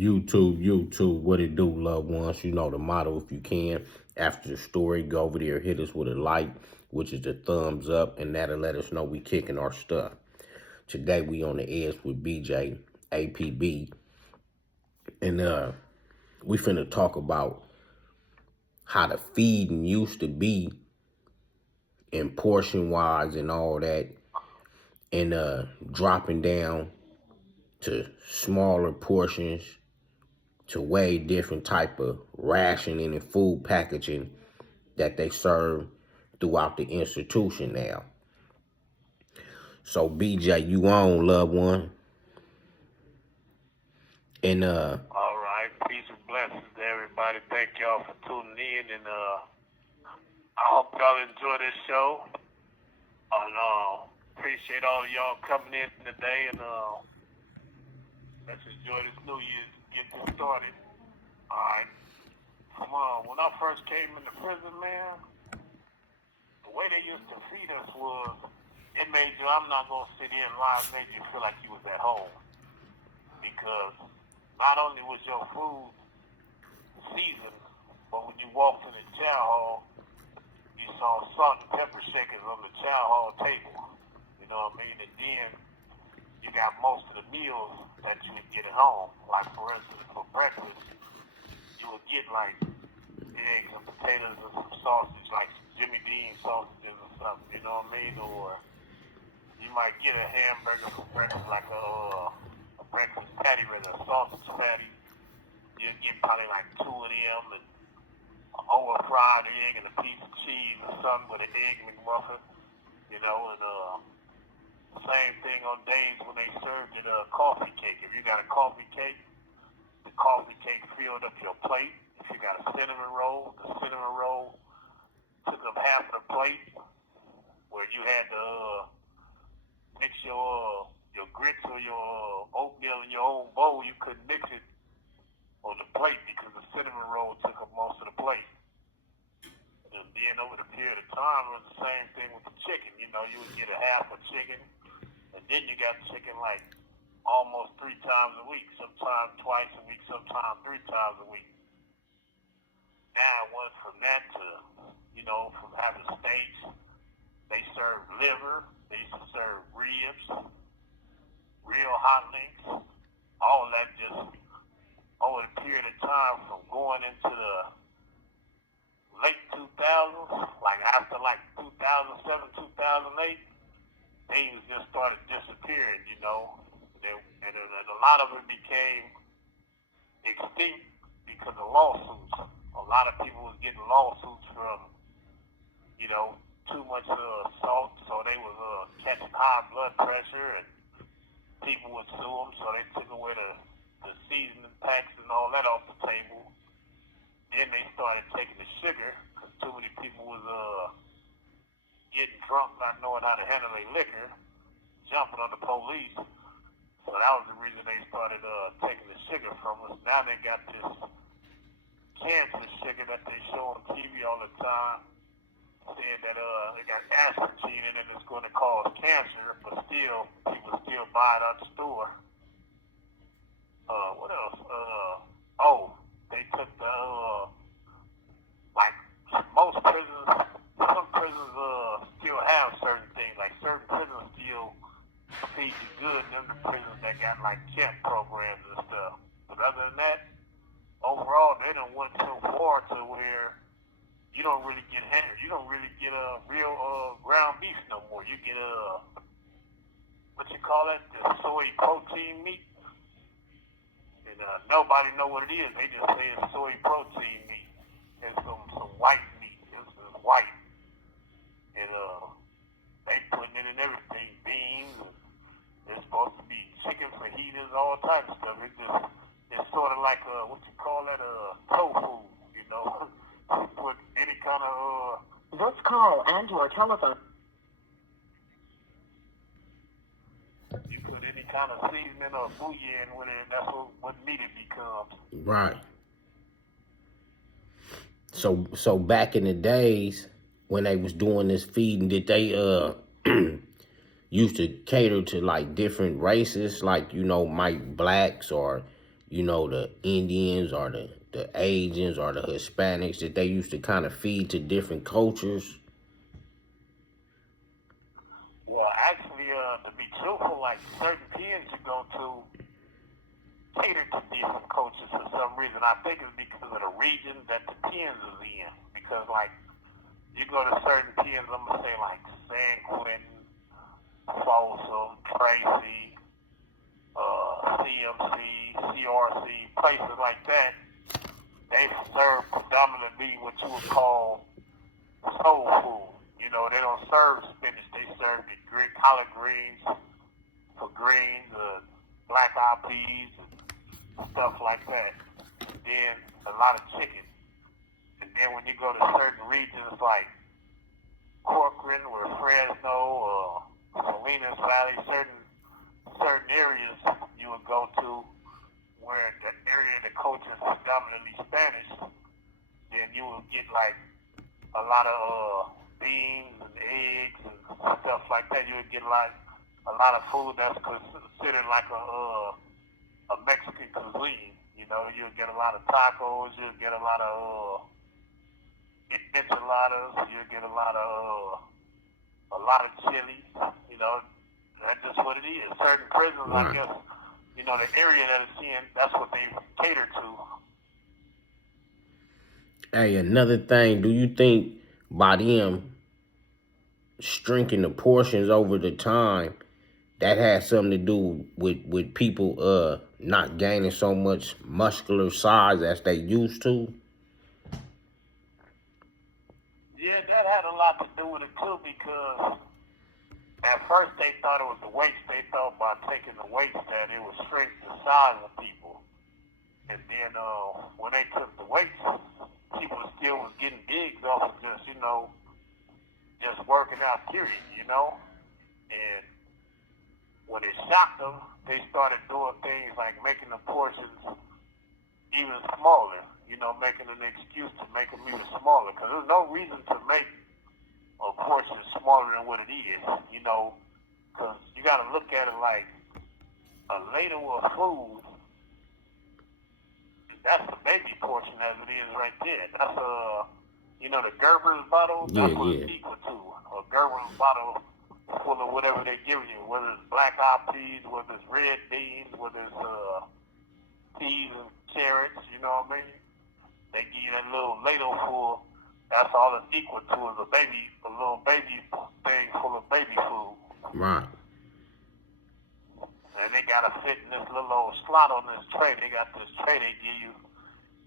YouTube, what it do, loved ones? You know the motto. If you can, after the story, go over there, hit us with a like, which is the thumbs up, and that'll let us know we kicking our stuff. Today we on the edge with BJ, APB, and we finna talk about how the feeding used to be in portion wise and all that, and dropping down to smaller portions, to way different type of rationing and food packaging that they serve throughout the institution now. So BJ, you on, loved one. And All right, peace and blessings to everybody. Thank y'all for tuning in, and I hope y'all enjoy this show. And appreciate all of y'all coming in today, and let's enjoy this New Year. Get this started. All right. When I first came into prison, man, the way they used to feed us was it made you. I'm not gonna sit here and lie. It made you feel like you was at home because not only was your food seasoned, but when you walked in the chow hall, you saw salt and pepper shakers on the chow hall table. You know what I mean? And then you got most of the meals that you would get at home. Like for instance, for breakfast, you would get like eggs and potatoes and some sausage, like Jimmy Dean sausages or something. You know what I mean? Or you might get a hamburger for breakfast, like a breakfast patty, rather a sausage patty. You'll get probably like two of them, and an over-fried egg and a piece of cheese or something with an egg McMuffin, you know, and same thing on days when they served it a coffee cake. If you got a coffee cake, the coffee cake filled up your plate. If you got a cinnamon roll, the cinnamon roll took up half of the plate, where you had to mix your grits or your oatmeal in your own bowl. You couldn't mix it on the plate because the cinnamon roll took up most of the plate. And then over the period of time, it was the same thing with the chicken. You know, you would get a half a chicken, and then you got chicken like almost 3 times a week, sometimes twice a week, sometimes 3 times a week. Now it went from that to, you know, from having steaks, they served liver, they used to serve ribs, real hot links, all of that just over the period of time from going into the late 2000s, like after like 2007, 2008, things just started disappearing, you know, and a lot of it became extinct because of lawsuits. A lot of people was getting lawsuits from, you know, too much salt, so they was catching high blood pressure, and people would sue them, so they took away the seasoning packs and all that off the table. Then they started taking the sugar because too many people was getting drunk, not knowing how to handle their liquor, jumping on the police. So that was the reason they started taking the sugar from us. Now they got this cancer sugar that they show on TV all the time, saying that they got aspartame in it, and it's going to cause cancer, but still, people still buy it out the store. What else? They took the, like, most prisons, some prisons still have certain things, like certain prisons still feed you good, and them the prisons that got, like, camp programs and stuff. But other than that, overall, they done went so far to where you don't really get you don't really get a real ground beef no more. You get what you call it, the soy protein meat. And nobody know what it is. They just say it's soy protein meat. It's some white meat. It's white. And they putting it in everything, beans, and it's supposed to be chicken fajitas, all types of stuff. It's sort of like what you call that, tofu, you know. You put any kind of This call and your telephone. You put any kind of seasoning or bouillon with it, and that's what meat it becomes. right. So back in the days when they was doing this feeding, did they used to cater to like different races, like, you know, might blacks or, you know, the Indians or the Asians or the Hispanics that they used to kind of feed to different cultures? Well, actually, to be truthful, like certain pens you go to cater to different cultures for some reason. I think it's because of the region that the pens is in. Because like you go to certain pens, I'm gonna say like San Quentin, Folsom, Tracy, CMC, CRC, places like that. They serve predominantly what you would call soul food. You know, they don't serve spinach. They serve the green, collard greens for greens, black eyed peas, and stuff like that. Then a lot of chicken. And then when you go to certain regions like Corcoran or Fresno or Salinas Valley, certain areas you would go to where the area of the culture is predominantly Spanish, then you will get like a lot of beans and eggs and stuff like that. You would get like a lot of food that's considered like a Mexican cuisine. You know, you'll get a lot of tacos. You'll get a lot of enchiladas. You'll get a lot of chili. You know, that's just what it is. Certain prisons, I guess, you know, the area that it's in, that's what they cater to. Hey, another thing, do you think by them shrinking the portions over the time, that has something to do with people not gaining so much muscular size as they used to? Yeah, that had a lot to do with it too, because at first they thought it was the weights. They thought by taking the weights that it would shrink the size of people. And then when they took the weights, people still was getting big off of just, you know, just working out period, you know? And when it shocked them, they started doing things like making the portions even smaller, you know, making an excuse to make them even smaller. Because there's no reason to make a portion smaller than what it is, you know, because you got to look at it like a ladle of food. That's the baby portion as it is right there. That's you know, the Gerber's bottle. That's what it's equal to. A Gerber's bottle full of whatever they're giving you, whether it's black eyed peas, whether it's red beans, whether it's peas and carrots. You know what I mean? They give you that little ladle full. That's all it's equal to is a little baby thing full of baby food. Right. And they gotta fit in this little old slot on this tray. They got this tray they give you,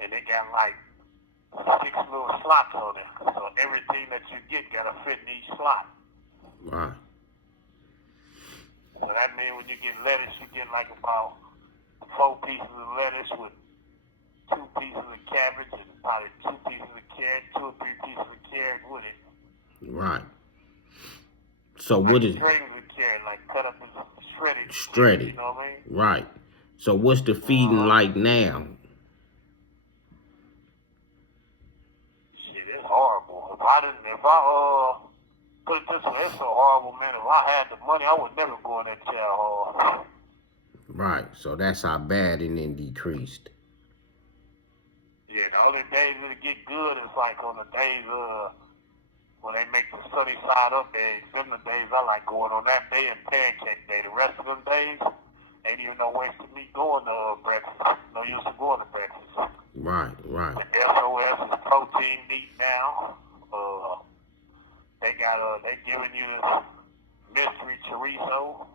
and they got like 6 little slots on it. So everything that you get gotta fit in each slot. Right. So that means when you get lettuce, you get like about 4 pieces of lettuce with 2 pieces of cabbage and probably 2 pieces of carrot, 2 or 3 pieces of carrot with it. Right. So like what is strings of carrot, like cut up and shredded? Shredded. You know what I mean? Right. So what's the feeding like now? Shit, it's horrible. If I put it this way, it's so horrible, man. If I had the money, I would never go in that chow hall. Right. So that's how bad it then decreased. Yeah, the only days it'll get good is like on the days when they make the sunny side up days. Them the days I like going on that day and pancake day. The rest of them days ain't even no waste of me going to breakfast. No use of going to breakfast. Right, right. The SOS is protein meat now. They giving you this mystery chorizo.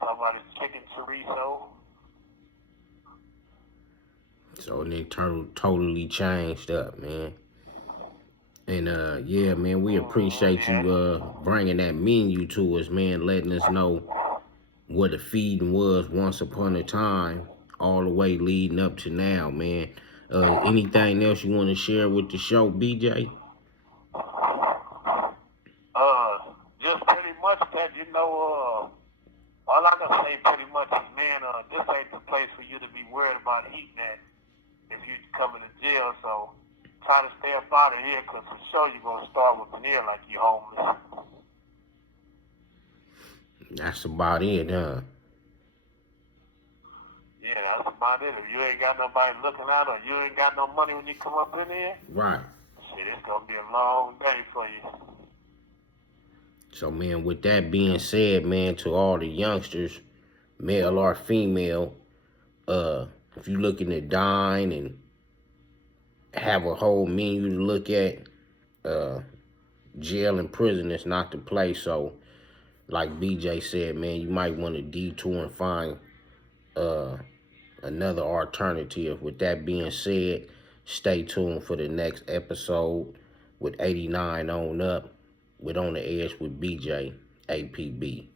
Somebody's chicken chorizo. So they totally changed up, man. And yeah, man, we appreciate you bringing that menu to us, man, letting us know what the feeding was once upon a time, all the way leading up to now, man. Anything else you want to share with the show, BJ? Just pretty much that, you know, all I can say pretty much is, man, this ain't the place for you to be worried about eating at if you coming to jail, so try to stay up out of here, because for sure you're going to start with an ear like you're homeless. That's about it, huh? Yeah, that's about it. If you ain't got nobody looking out or you ain't got no money when you come up in here, Right. shit, it's gonna be a long day for you. So, man, with that being said, man, to all the youngsters, male or female, if you looking to dine and have a whole menu to look at, uh, jail and prison is not the place. So, like BJ said, man, you might want to detour and find uh, another alternative. With that being said, stay tuned for the next episode with 89 on up with On the Edge with BJ, APB.